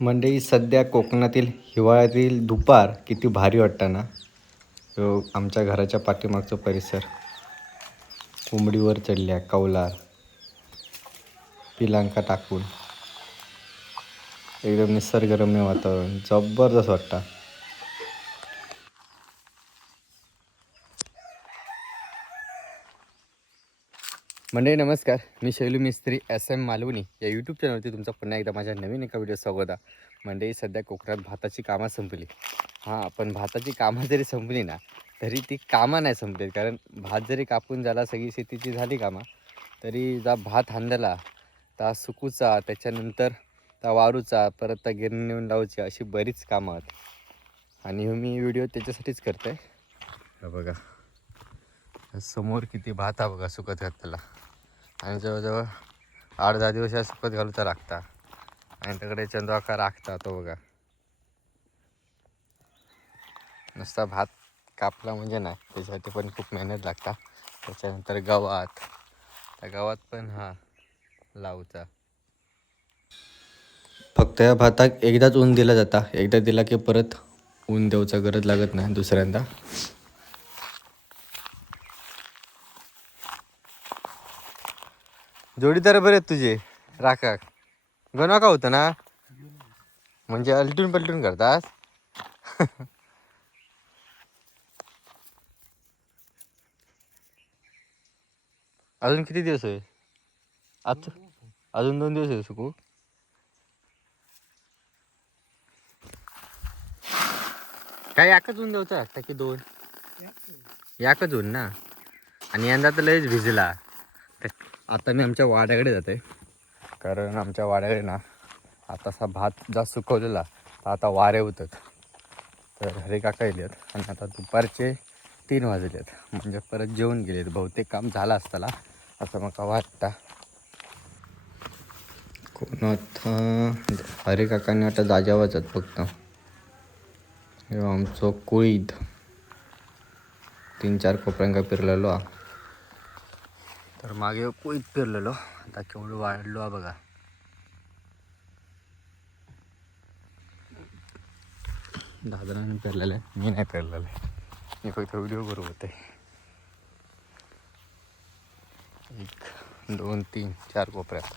मंडई सध्या कोकणातील हिवाळ्यातील दुपार किती भारी वाटतं ना? ह्यो आमच्या घराच्या पाठीमागचा परिसर. कोंबडीवर चढल्या कौलार पिलांका टाकून. एकदम निसर्गरम्य वातावरण. जबरदस्त वाटतं. मंडळी नमस्कार. मी शैलू मिस्त्री एस एम मालवणी. या यूट्यूब चॅनलवरती तुमचा पुन्हा एकदा माझ्या नवीन एका व्हिडिओ स्वागत आहे. मंडळी सध्या कोकणात भाताची कामं संपली. हां पण भाताची कामं जरी संपली ना तरी ती कामं नाही संपली कारण भात जरी कापून झाला सगळी शेतीची झाली कामं तरी जा भात हांदला ता सुकूचा त्याच्यानंतर त्या वारूचा परत त्या गिरणी नेऊन लावची अशी बरीच कामं आहेत. आणि मी व्हिडिओ त्याच्यासाठीच करतो आहे बघा. समोर किती भात हा बघा सुकत त्याला. आणि जवळजवळ आठ दहा दिवस या घालूचा लागता आणि तिकडे चंद्राकार राखता तो बघा. नुसता भात कापला म्हणजे नाही. त्याच्यासाठी पण खूप मेहनत लागता. त्याच्यानंतर गवात. त्या गवात पण हा लावचा. फक्त या भाताक एकदाच ऊन दिला जाता. एकदा दिला की परत ऊन देऊचा गरज लागत नाही दुसऱ्यांदा. जोडीदार बरे आहेत तुझे. राखा गणवा का होतं ना? म्हणजे अलटून पलटून करतात अजून किती दिवस आहे आज अजून दोन दिवस आहे सुकू? काय याकच ऊन देवचा का की दोन? याकच ऊन ना? आणि यंदा तर लयच भिजला. आता मी आमच्या वाड्याकडे जाते कारण आमच्या वाड्याकडे ना आतासा भात जास्त सुकवलेला तर आता वारे होतात. तर हरे काका येलेत आणि आता दुपारचे तीन वाजले आहेत म्हणजे परत जेवून गेलेत. बहुतेक काम झालं असताना असं मला वाटतं. कोण आता? हरे काकांनी आता जाजा वाजत फक्त. आमचो आमचं कुळीद. तीन चार कोपऱ्यांका फिरलेलो. हा तर मागे कोईत पेरलेलो. आता केवढं वाढलो बघा. दादराने पेरलेलं आहे मी नाही पेरलेलं आहे. मी फक्त व्हिडिओ बरोबर होते एक दोन तीन चार कोपऱ्यात.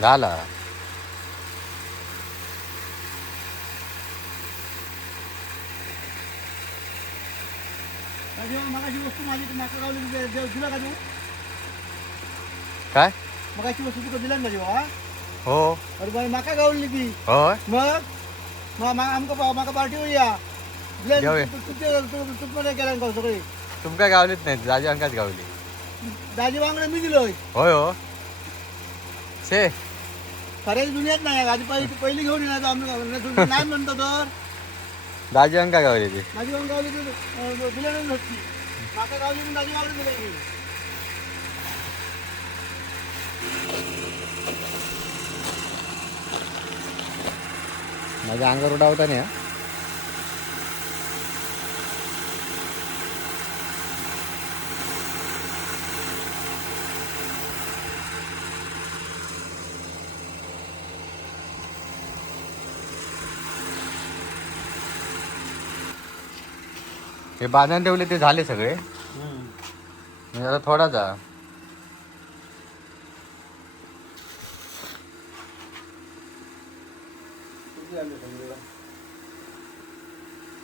झाला. मगाची वस्तू माझी माका गावली देव दिला का तू? काय? मगाची वस्तू तुका दिला ना जेव्हा हो. अरे बाई माका गावली ती. होय. मग? मग आमका माका पार्टीवर या. तुमका गावलीच नाही दाजी अंकाच गावली. दाजी वांगडे मी दिलोय. होय हो. शे. खऱ्याच दुनियात नाही. आधी पहिली पहिली घेऊन येणार आम्ही. नाही म्हणतो तर. दाजी अंका गावली ती माझी गावली तर दिल्या नाही नसती माका गावली म्हणून दाजी दिले माझ्या अंगावर उडावता नाही हा? बांधून ठेवले ते झाले सगळे. म्हणजे आता थोडाच.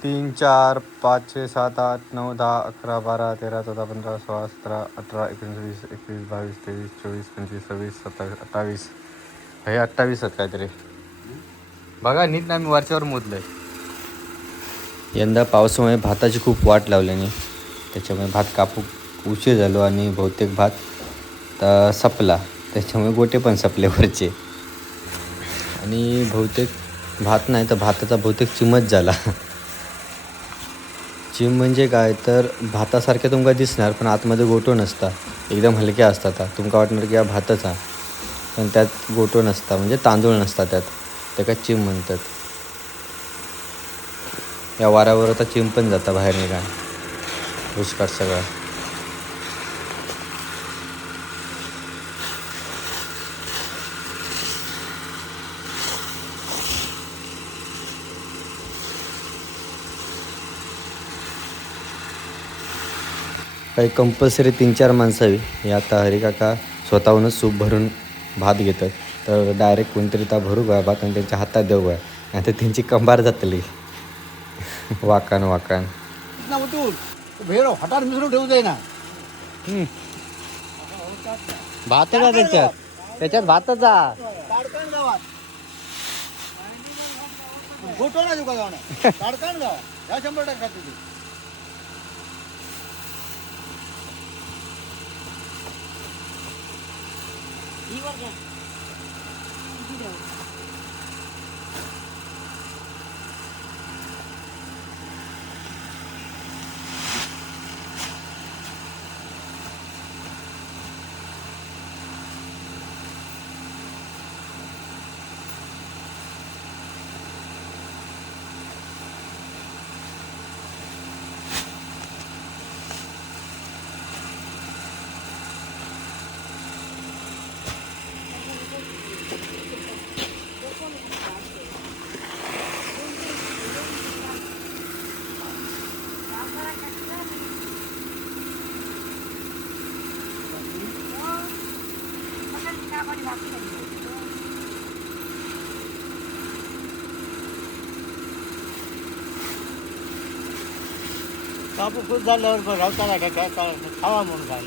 तीन चार पाच छे सात आठ नऊ दहा अकरा बारा तेरा चौदा पंधरा सोळा सतरा अठरा एकोणीस वीस एकवीस बावीस तेवीस चोवीस पंचवीस सव्वीस सत्तावीस अठ्ठावीस. हे अठ्ठावीस आहेत काहीतरी बघा नीट ना मी वरच्यावर मोजलंय. यंदा पावसामुळे भाताची खूप वाट लावल्याने त्याच्यामुळे भात कापू उशीर झालो आणि बहुतेक भात तर सपला. त्याच्यामुळे गोटे पण सपले वरचे. आणि बहुतेक भात नाही तर भाताचा बहुतेक चिमच झाला. चिम म्हणजे काय? तर भातासारखे तुमका दिसणार पण आतमध्ये गोटो नसता. एकदम हलक्या असतात. तुमका वाटणार की हा भातच हा पण त्यात गोटो नसता. म्हणजे तांदूळ नसता त्यात. त्याका चिम म्हणतात. या वाऱ्यावर आता चिम पण जाता बाहेर निघा. दुष्काळ सगळा. काही कंपल्सरी तीन चार माणसं हवी हे आता हरिकाका स्वतःहूनच सूप भरून भात घेतात. तर डायरेक्ट कोणतरी त्या भरू गोया भात आणि त्यांच्या हातात देऊ गोया नाही तर त्यांची कंबार जातली. वाकान वाकान. ना उठून भेळ हटात मिसळून ठेवू जाई ना। भात का त्याच्यात? त्याच्यात भातचा ताडकाण गावात गोटो ना तुका गावना ताडकाण गाव ह्या शंभर टक्का तुझी कापूस खुश झाल्यावर बघ रावताला काय काय काय खावा म्हणून खाऊ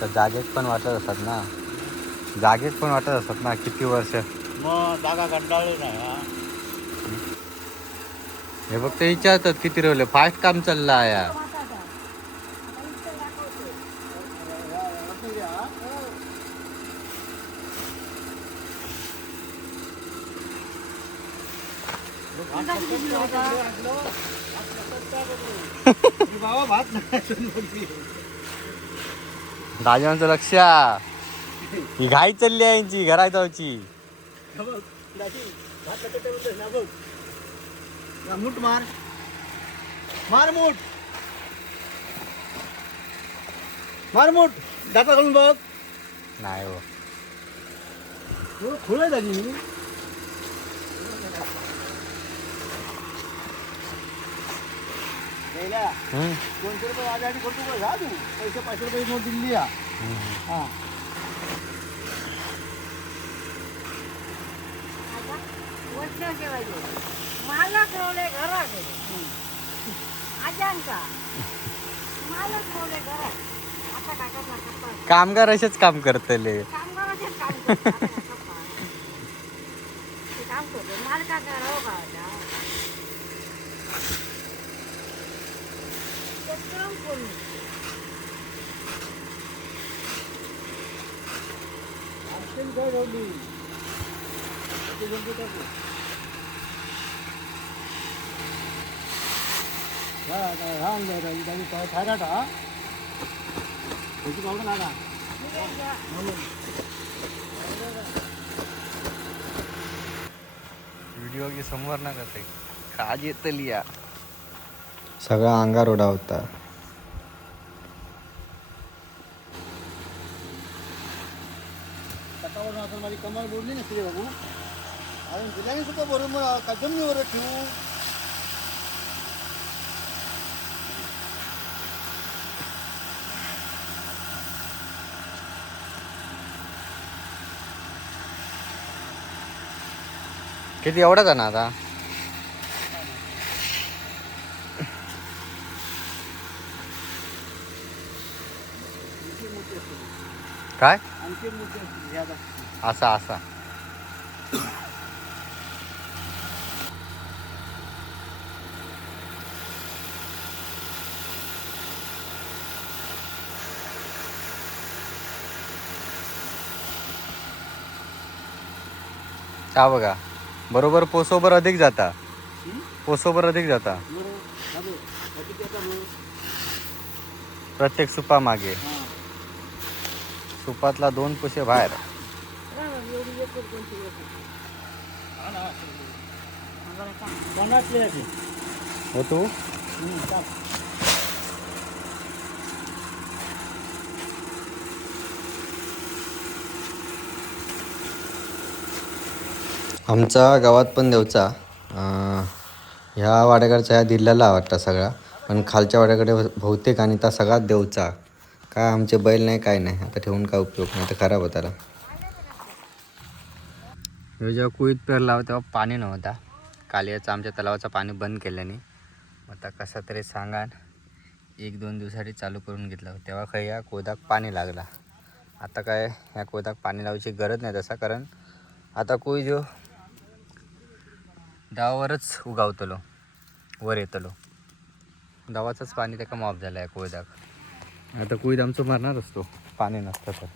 तर जागेत पण वाटत असतात ना. जागेत पण वाटत असतात ना किती वर्ष? मग जागा कंटाळली नाही हा. हे फक्त विचारतात किती रवले फास्ट काम चाललं आहे. या. बाबा भात नाही दाजीवांचं लक्ष. ही घाई चालली आहे यांची घरात जाऊची. मुठ मार. मार मुठ. मार मुठ. दाता घालून बघ. नाही हो. खुळ झाली. दोनशे रुपये आणि करतो हा तू? पैसे पाचशे रुपये नोट दिली या मालक ठेवले घरात आजान का मालक ठेवले घरात. आता काका काका कामगार असेच काम करतले. कामगाराचेच काम करतो काम करावं का आता? ते काम आणखीन काय ठेवली ते जमते टाकू. हा, हा, हा, अंग आहे, ही बाई पाय थायरॉइड हा. व्हिडिओ की समोर ना करते काज येतली या सगळा अंगार ओढा होता. माझी कमाल बोलली नसते रे बाबू अजून दिल्याने सुद्धा बरोबर जमिनीवर ठेवू किती एवढाच आहे ना आता? काय? असा असा. हा बघा. बरोबर पोसोबर अधिक जाता. पोसोबर अधिक जाता. प्रत्येक सुपा मागे. सुपातला दोन पुसे बाहेर हो तू हं, चाल. आमचा गावात पण देवचा. ह्या वाड्याकडचा ह्या दिल्ल्याला वाटतं सगळा. पण खालच्या वाड्याकडे बहुतेक आणि त्या सगळा देवचा. काय आमचे बैल नाही काय नाही. आता ठेवून काय उपयोग नाही तर खराब होता जेव्हा कुईत पेरला तेव्हा पाणी नव्हता. काल याचं आमच्या तलावाचं पाणी बंद केल्याने. आता कसा तरी सांगा एक दोन दिवसासाठी चालू करून घेतलं तेव्हा काही या कोदाक पाणी लागला. आता काय ह्या कोदाक पाणी लावायची गरज नाही तसा कारण आता कोई जो दावावरच उगावतलो वर येतलो. दावाचंच पाणी त्याका माफ झालं आहे कोयदाक. आता कोईद आमचं मरणार असतो. पाणी नसतं तर.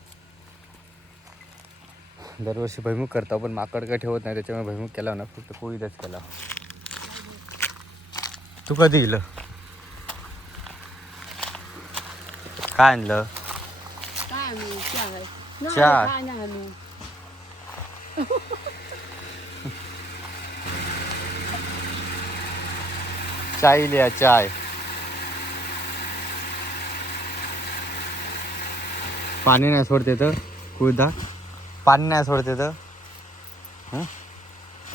दरवर्षी भैमुख करतो पण माकड काय ठेवत नाही त्याच्यामुळे भैमुख केला ना फक्त कोईदच केला तू कधी गेलं? काय आणलं? चहा चहा. काय नाही आम्ही चाय लिया चाय पाणी नाही सोडते तर? कुदा पाणी नाही सोडते तर?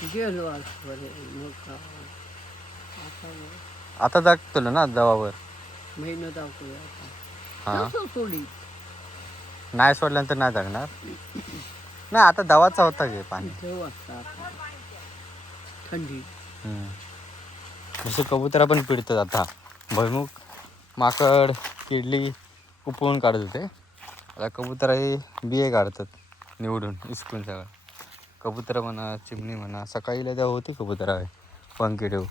गेलो. आता जागतो ना दवावर. महिना हा. सोडी नाही सोडल्यानंतर नाही जागणार नाही आता दवाचा होता घे पाणी. थंडी. हम्म. जसे कबुतरा पण पिडतात आता. भयमुख माकड किडली उपवून काढत होते. आता कबुतरा हे बिये काढतात निवडून इस्कून सगळं. कबुतरा म्हणा चिमणी म्हणा सकाळीला तेव्हा होती कबुतरा. पंखी ठेवू